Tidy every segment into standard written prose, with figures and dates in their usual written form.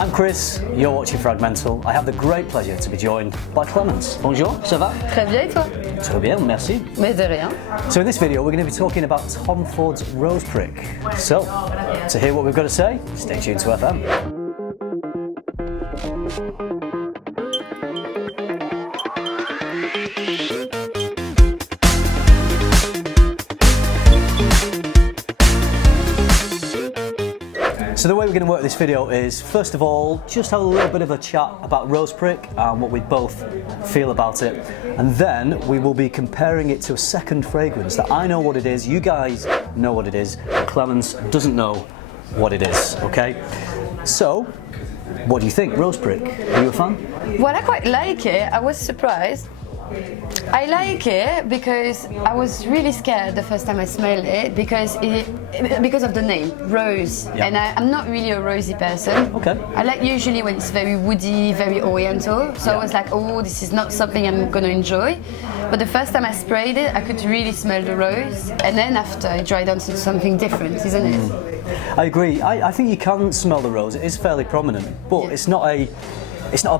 I'm Chris, you're watching FRAG-MENTAL. I have the great pleasure to be joined by Clémence. Bonjour, ça va? Très bien, et toi? Très bien, merci. Mais de rien. So in this video we're going to be talking about Tom Ford's Rose Prick. So, to hear what we've got to say, stay tuned to FM. So the way we're going to work this video is, first of all, just have a little bit of a chat about Rose Prick and what we both feel about it. And then we will be comparing it to a second fragrance that I know what it is, you guys know what it is, Clémence doesn't know what it is, okay? So, what do you think, Rose Prick? Are you a fan? Well, I quite like it. I was surprised. I like it because I was really scared the first time I smelled it because of the name, Rose. Yeah. And I'm not really a rosy person. Okay. I like usually when it's very woody, very oriental. So Yeah. I was like, oh, this is not something I'm going to enjoy. But the first time I sprayed it, I could really smell the rose. And then after, it dried on to something different, isn't it? I agree. I think you can smell the rose. It is fairly prominent, but it's not a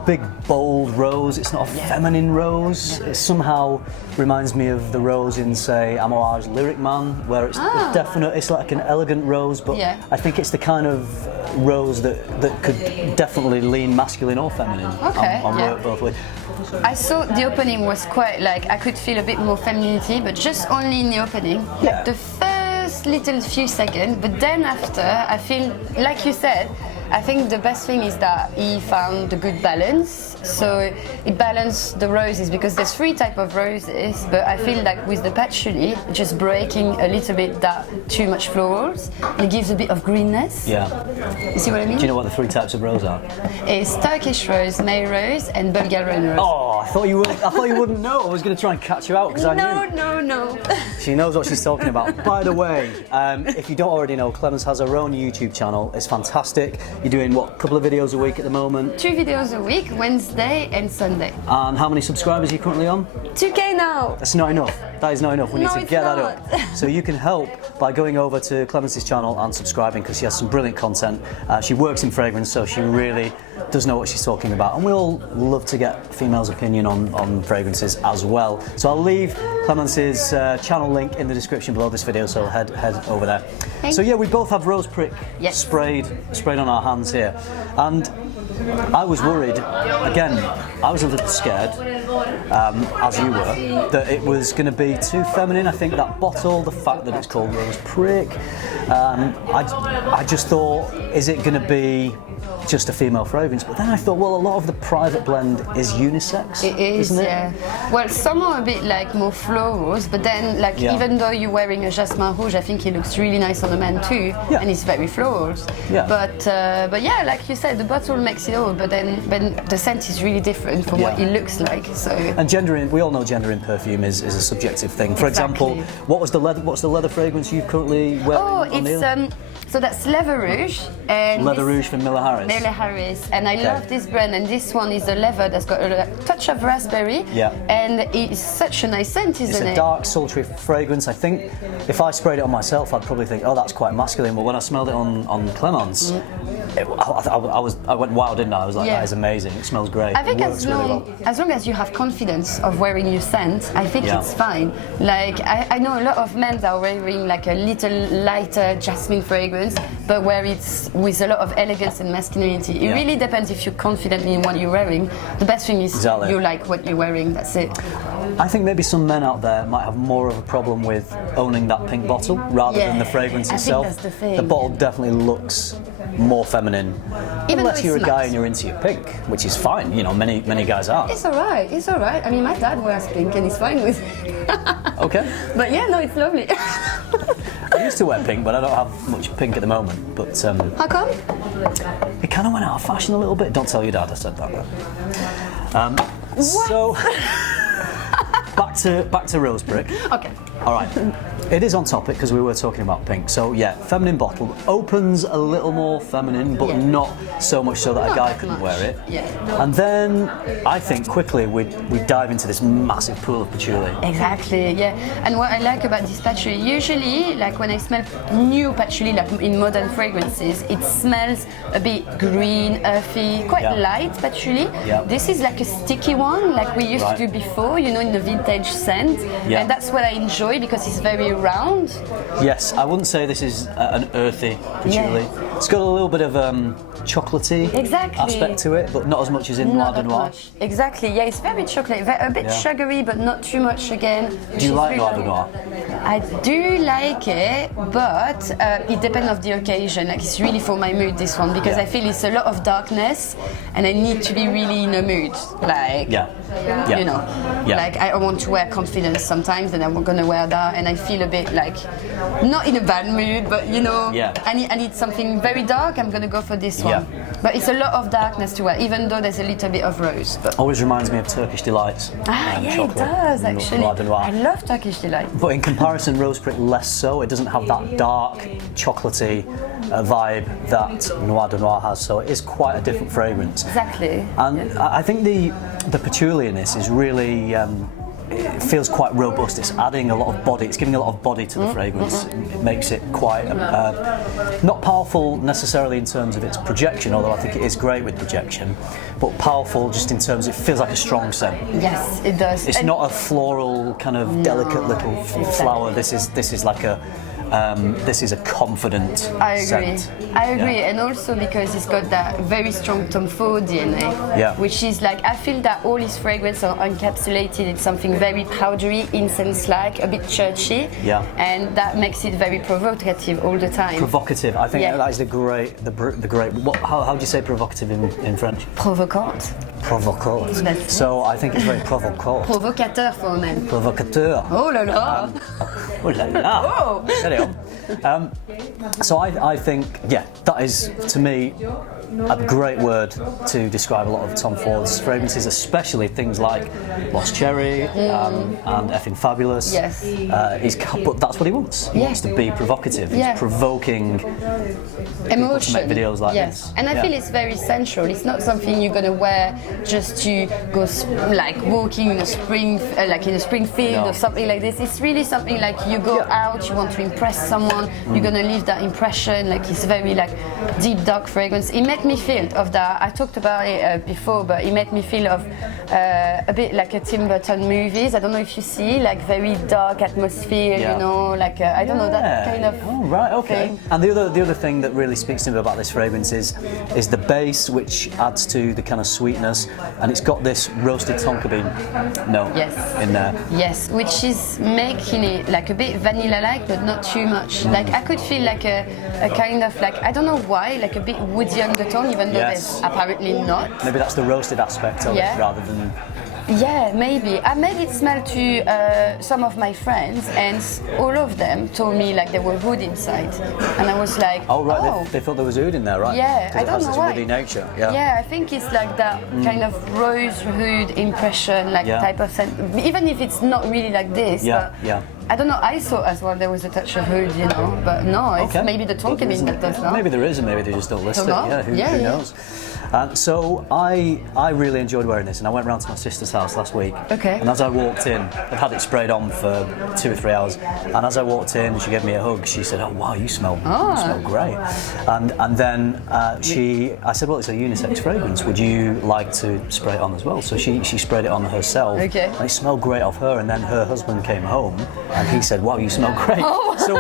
big, bold rose. It's not a feminine rose. It somehow reminds me of the rose in, say, Amouage Lyric Man, where it's definite. It's like an elegant rose, but I think it's the kind of rose that could definitely lean masculine or feminine. Okay. On work both ways. I thought the opening was quite like, I could feel a bit more femininity, but just only in the opening. Yeah. Like the first little few seconds, but then after, I feel, like you said, I think the best thing is that he found a good balance. So he balanced the roses because there's 3 types of roses, but I feel like with the patchouli, just breaking a little bit that too much florals, it gives a bit of greenness. Yeah. You see what I mean? Do you know what the 3 types of rose are? It's Turkish rose, May rose, and Bulgarian rose. Oh, I thought you wouldn't know. I was going to try and catch you out because I knew. No. She knows what she's talking about. By the way, if you don't already know, Clémence has her own YouTube channel. It's fantastic. You're doing what, a couple of videos a week at the moment? 2 videos a week, Wednesday and Sunday. And how many subscribers are you currently on? 2K now. That's not enough. That is not enough. We need to get that up. So you can help by going over to Clémence's channel and subscribing because she has some brilliant content. She works in fragrance, so she really does know what she's talking about. And we all love to get females' opinion on fragrances as well. So I'll leave Clémence's channel link in the description below this video, so head over there. So yeah, we both have Rose Prick sprayed on our hands here. And I was worried, again, I was a little scared, as you were, that it was going to be too feminine. I think that bottle, the fact that it's called Rose Prick, I just thought, is it going to be just a female fragrance? But then I thought, well, a lot of the private blend is unisex. It is, isn't it? yeah. Well, some are a bit like more florals, but then like even though you're wearing a jasmin rouge, I think it looks really nice on a man too, and it's very florals. Yeah. But yeah, like you said, the bottle makes it all, but then the scent is really different from what it looks like. So. And gender in, we all know gender in perfume is a subjective thing. For example, what's the leather fragrance you've currently wearing? Oh, it's so that's Leather Rouge and Leather Rouge from Miller Harris. Miller Harris, and I love this brand. And this one is a leather that's got a touch of raspberry. Yeah. And it's such a nice scent, isn't it? It's a dark, sultry fragrance. I think if I sprayed it on myself, I'd probably think, oh, that's quite masculine. But when I smelled it on Clémence, I went wild, didn't I? I was like, that is amazing. It smells great. I think as long as you have confidence of wearing your scent, I think it's fine. Like I know a lot of men that are wearing like a little lighter jasmine fragrance, but where it's with a lot of elegance and masculinity. It really depends if you're confident in what you're wearing. The best thing is you like what you're wearing, that's it. I think maybe some men out there might have more of a problem with owning that pink bottle rather than the fragrance itself. I think that's the thing. The bottle definitely looks more feminine. Even unless you're a guy and you're into your pink, which is fine, you know, many guys are. It's alright. I mean, my dad wears pink and he's fine with it. Okay. But yeah, no, it's lovely. I used to wear pink, but I don't have much pink at the moment. But how come? It kind of went out of fashion a little bit. Don't tell your dad I said that though. So back to Rose Prick. Okay. All right. It is on topic because we were talking about pink. So yeah, feminine bottle, opens a little more feminine, but not so much so that Not a guy that couldn't much. wear it. Yeah. And then I think quickly we dive into this massive pool of patchouli. Exactly, yeah. And what I like about this patchouli, usually, like when I smell new patchouli, like in modern fragrances, it smells a bit green, earthy, quite light patchouli. Yeah. This is like a sticky one, like we used to do before, you know, in the vintage scent. Yeah. And that's what I enjoy because it's very round. Yes, I wouldn't say this is an earthy patchouli. Yeah. It's got a little bit of chocolatey aspect to it, but not as much as in Noir de Noir. Much. Exactly, yeah, it's very chocolate, a bit sugary, but not too much again. Do you like Noir de Noir? I do like it, but it depends on the occasion. Like it's really for my mood, this one, because I feel it's a lot of darkness, and I need to be really in a mood. Like, you know, like I want to wear confidence sometimes, and I'm gonna wear that, and I feel a bit like not in a bad mood, but you know, I need something very dark. I'm gonna go for this one. But it's a lot of darkness to wear, even though there's a little bit of rose. But always reminds me of Turkish Delights. Yeah, it does actually. Noir de Noir. I love Turkish Delight. But in comparison, Rose Prick less so. It doesn't have that dark, chocolatey vibe that Noir de Noir has. So it is quite a different fragrance. Exactly. And I think the patchouli in this is really. It feels quite robust. It's adding a lot of body. It's giving a lot of body to the fragrance. It makes it quite not powerful necessarily in terms of its projection, although I think it is great with projection, but powerful just in terms it feels like a strong scent. Yes, it does. It's not a floral kind of delicate little flower. This is like a. This is a confident scent. I agree, and also because it's got that very strong Tom Ford DNA, which is like, I feel that all his fragrances are encapsulated in something very powdery, incense-like, a bit churchy, and that makes it very provocative all the time. Provocative, I think that is the great. How do you say provocative in French? Provocante. Provocant. So I think it's very provocant. Provocateur for men. Provocateur. Oh la la. Oh la la. Oh. So I think, that is, to me, a great word to describe a lot of Tom Ford's fragrances, especially things like Lost Cherry and Effing Fabulous. Yes. But that's what he wants. He wants to be provocative. He's provoking emotion. To make videos like this. And I feel it's very sensual. It's not something you're gonna wear just to go like walking in a spring, like in a spring field or something like this. It's really something like you go out, you want to impress someone, you're gonna leave that impression. Like it's very like deep dark fragrance. It made me feel of that. I talked about it before, but it made me feel of a bit like a Tim Burton movies. I don't know if you see like very dark atmosphere. You know, like I don't know, that kind of. Oh right, okay. Thing. And the other thing that really speaks to me about this fragrance is the base, which adds to the kind of sweetness, and it's got this roasted tonka bean note in there. Yes, which is making it like a bit vanilla-like, but not too much. Like I could feel like a kind of like, I don't know why, like a bit woody undertone, even though there's apparently not. Maybe that's the roasted aspect of it rather than. Yeah, maybe. I made it smell to some of my friends, and all of them told me like there were wood inside, and I was like, oh right, They thought there was oud in there, right? Yeah, I don't know why. It has this woody nature. Yeah, I think it's like that kind of rose wood impression, like type of scent. Even if it's not really like this, but I don't know. I thought as well there was a touch of wood, you know, but no, it's maybe the tonka bean that does that. Maybe there is, and maybe they just don't list it. Yeah, who knows? So I really enjoyed wearing this, and I went round to my sister's house last week. Okay. And as I walked in, I'd had it sprayed on for 2 or 3 hours, and as I walked in, she gave me a hug. She said, "Oh wow, you smell great." And then I said, "Well, it's a unisex fragrance. Would you like to spray it on as well?" So she sprayed it on herself. Okay. And it smelled great off her. And then her husband came home, and he said, "Wow, you smell great." Oh. So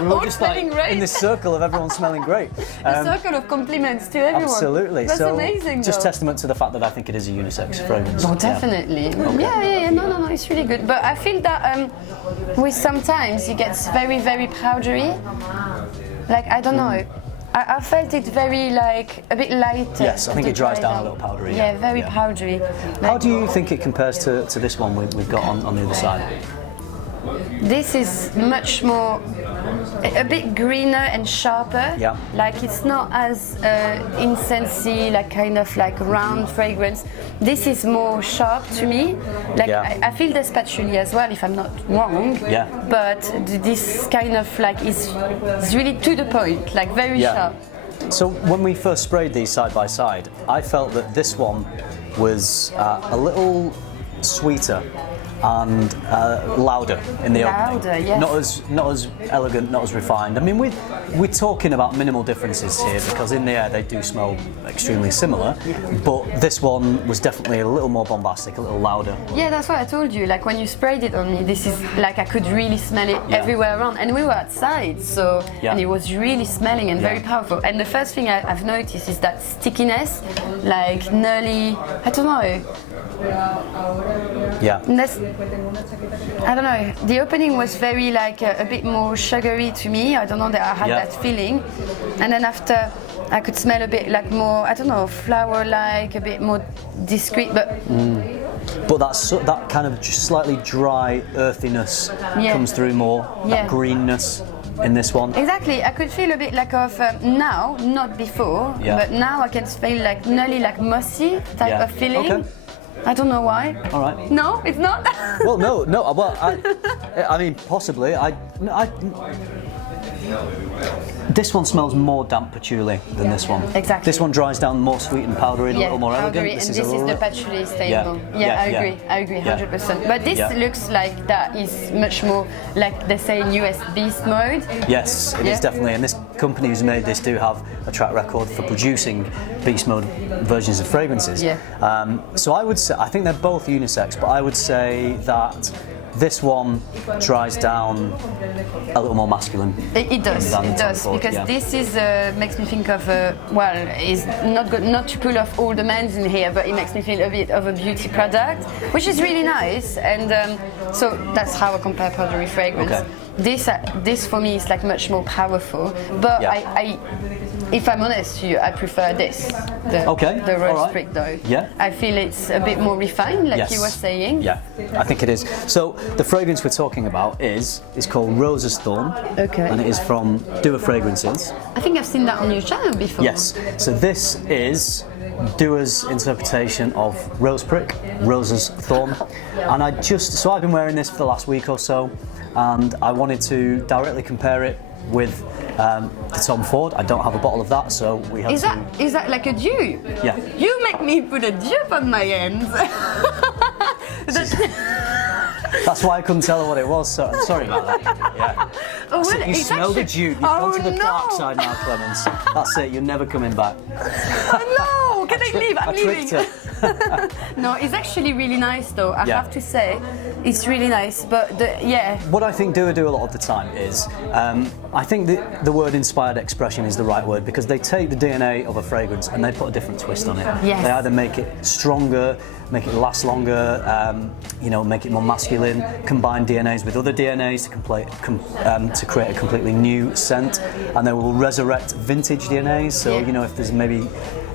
we were just like in this circle of everyone smelling great. A circle of compliments to everyone. Absolutely. That's amazing. Just testament to the fact that I think it is a unisex fragrance. Oh, definitely. Okay. Yeah. No, it's really good. But I feel that with sometimes it gets very, very powdery. Like I don't know. I felt it very like a bit lighter. Yes, I think it dries down a little powdery. Yeah, very powdery. How do you think it compares to this one we've got on the other side? This is much more a bit greener and sharper. Yeah. Like it's not as incensey, like kind of like round fragrance. This is more sharp to me. Like Yeah. I feel there's patchouli as well, if I'm not wrong. Yeah. But this kind of like is really to the point, like very sharp. So when we first sprayed these side by side, I felt that this one was a little sweeter and louder in the opening. Louder, yes. Not as elegant, not as refined. I mean, we're talking about minimal differences here because in the air they do smell extremely similar, but this one was definitely a little more bombastic, a little louder. Yeah, that's what I told you. Like when you sprayed it on me, this is like I could really smell it everywhere around, and we were outside, so and it was really smelling and very powerful. And the first thing I've noticed is that stickiness, like nearly, I don't know. Yeah. I don't know. The opening was very like a bit more sugary to me. I don't know that I had that feeling, and then after I could smell a bit like more, I don't know, flower-like, a bit more discreet, but. But that kind of just slightly dry earthiness comes through more. That greenness in this one. Exactly. I could feel a bit like of now, not before, but now I can feel like nearly like mossy type of feeling. Okay. I don't know why. All right. No, it's not. Well, no. Well, I mean, possibly. This one smells more damp patchouli than this one. Exactly. This one dries down more sweet and powdery and a little more elegant. This is the patchouli stable. I agree, 100%. But this looks like that is much more like they say in US beast mode. Yes, it is definitely. And this company who's made this do have a track record for producing beast mode versions of fragrances. So I would say, I think they're both unisex, but I would say that this one dries down a little more masculine. It does, because this is makes me think of well, is not good, not to pull off all the men's in here, but it makes me feel a bit of a beauty product, which is really nice, and so that's how I compare powdery fragrance. This for me is like much more powerful, but I if I'm honest to you, I prefer this, the rose prick though. I feel it's a bit more refined, like you were saying. Yeah, I think it is. So the fragrance we're talking about is called Rosa's Thorn, and it is from Dua Fragrances. I think I've seen that on your channel before. Yes, so this is Dua's interpretation of rose prick, Rosa's Thorn, and I've been wearing this for the last week or so, and I wanted to directly compare it with the Tom Ford. I don't have a bottle of that, so we have Is that like a dupe? Yeah. You make me put a dupe on my hands. That's why I couldn't tell her what it was, so I'm sorry about that. Yeah. Oh, well, you smell the dupe. You've gone to the dark no. side now, Clémence. That's it, you're never coming back. Oh no! Can I leave? I'm leaving. No, it's actually really nice though. I have to say, it's really nice. But what I think Dua do a lot of the time is, I think the word inspired expression is the right word, because they take the DNA of a fragrance and they put a different twist on it. Yes. They either make it stronger, make it last longer, make it more masculine, combine DNAs with other DNAs to create a completely new scent, and they will resurrect vintage DNAs. So if there's maybe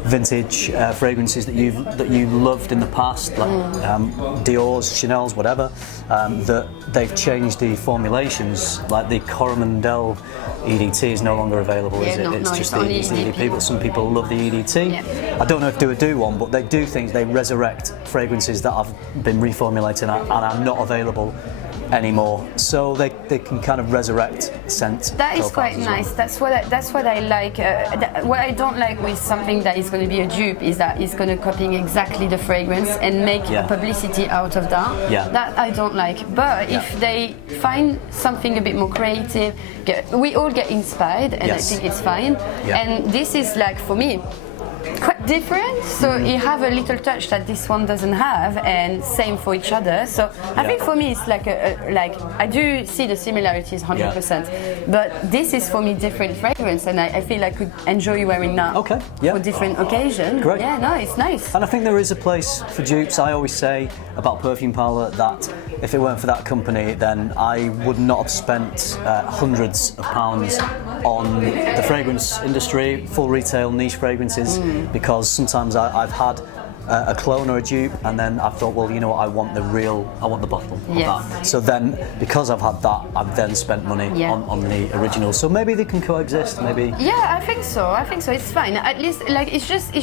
vintage fragrances that you've loved in the past, like Dior's, Chanel's, whatever, that they've changed the formulations. Like the Coromandel EDT is no longer available, is it? It's just the EDP. But some people love the EDT. I don't know if Dua do one, but they do things. They resurrect fragrances that have been reformulated and are not available anymore, so they can kind of resurrect scent. That is quite nice. That's what I like. What I don't like with something that is going to be a dupe is that it's going to copying exactly the fragrance and make a publicity out of that. That I don't like. But if they find something a bit more creative, we all get inspired, and I think it's fine. And this is like, for me, quite different, so you have a little touch that this one doesn't have, and same for each other. So I think for me it's like I do see the similarities 100%, but this is for me different fragrance, and I feel I could enjoy wearing that for different occasions. Great. Yeah, no, it's nice. And I think there is a place for dupes. I always say about Perfume Parlour that if it weren't for that company, then I would not have spent hundreds of pounds on the fragrance industry, full retail niche fragrances, because sometimes I've had a clone or a dupe, and then I thought, well, you know what, I want the bottle of that. So then, because I've had that, I've then spent money on the original. So maybe they can coexist, maybe. Yeah, I think so. It's fine. At least, like, it's just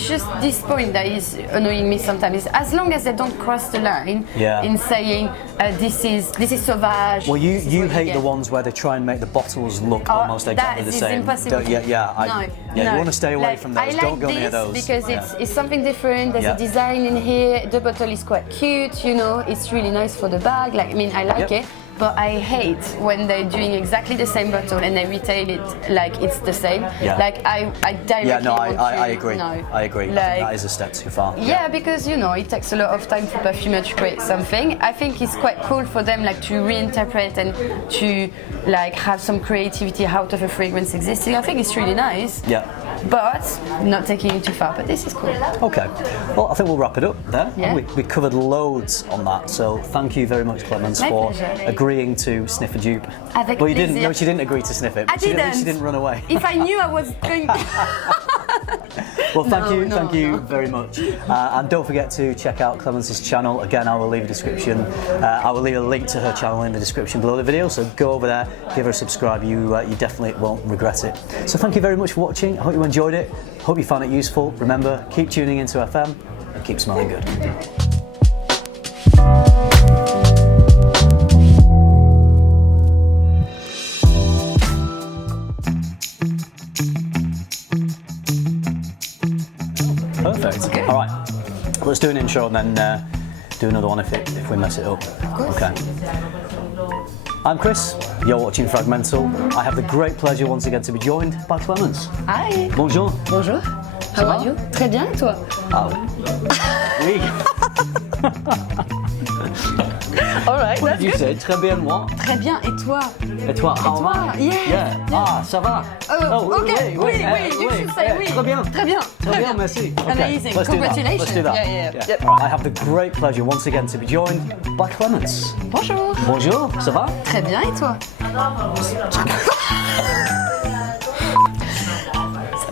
this point that is annoying me sometimes. As long as they don't cross the line in saying this is sauvage. Well, you hate the ones where they try and make the bottles look almost exactly the same. Impossible. You want to stay away from those. Don't go near those. Because it's something different. There's a design in here. The bottle is quite cute. You know, it's really nice for the bag. Like, I mean, I like it. But I hate when they're doing exactly the same bottle and they retail it like it's the same. Like I directly I agree. No. I agree. Like, I think that is a step too far. Yeah, because you know it takes a lot of time for perfumer to create something. I think it's quite cool for them like to reinterpret and to like have some creativity out of a fragrance existing. I think it's really nice. Yeah. But not taking it too far. But this is cool. Okay. Well, I think we'll wrap it up there. Yeah. We covered loads on that. So thank you very much, Clémence, for agreeing to sniff a dupe. Well, you didn't. No, she didn't agree to sniff it. She didn't run away. If I knew I was going. Well, thank you very much. And don't forget to check out Clémence's channel. Again, I will leave I will leave a link to her channel in the description below the video. So go over there, give her a subscribe. You definitely won't regret it. So thank you very much for watching. I hope you enjoyed it. Hope you found it useful. Remember, keep tuning into FM and keep smelling good. Perfect. Okay. All right, let's do an intro and then do another one if we mess it up. Okay. I'm Chris, you're watching FRAG-MENTAL. I have the great pleasure once again to be joined by Clémence. Hi. Bonjour. Bonjour. How are you? Très bien, et toi? Oui. All right, What did you say? Très bien, moi. Très bien, et toi? Et toi? How am I? Yeah. Ah, ça va. Okay. Oui, you should say oui. Très bien. Très bien. Très bien, merci. Okay, Amazing. let's Congratulations. Do that. Yeah. Yep. All right, I have the great pleasure once again to be joined by Clémence. Bonjour. Bonjour, ça va? Très bien, et toi?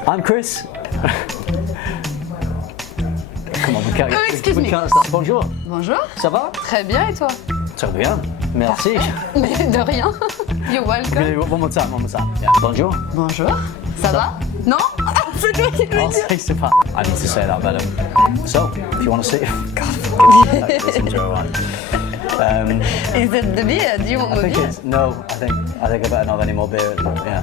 I'm Chris. Come on, we can't start. Bonjour. Bonjour. Ça va? Très bien, et toi? Très bien, merci. Mais de rien. You're welcome. Really, one more time. Yeah. Bonjour. Bonjour. Ça va? Non? C'est toi qui le I'll dis. say super. I need to say that better. So, if you want to see this intro one. Is it the beer? Do you want more beer? No, I think I better not have any more beer. Yeah.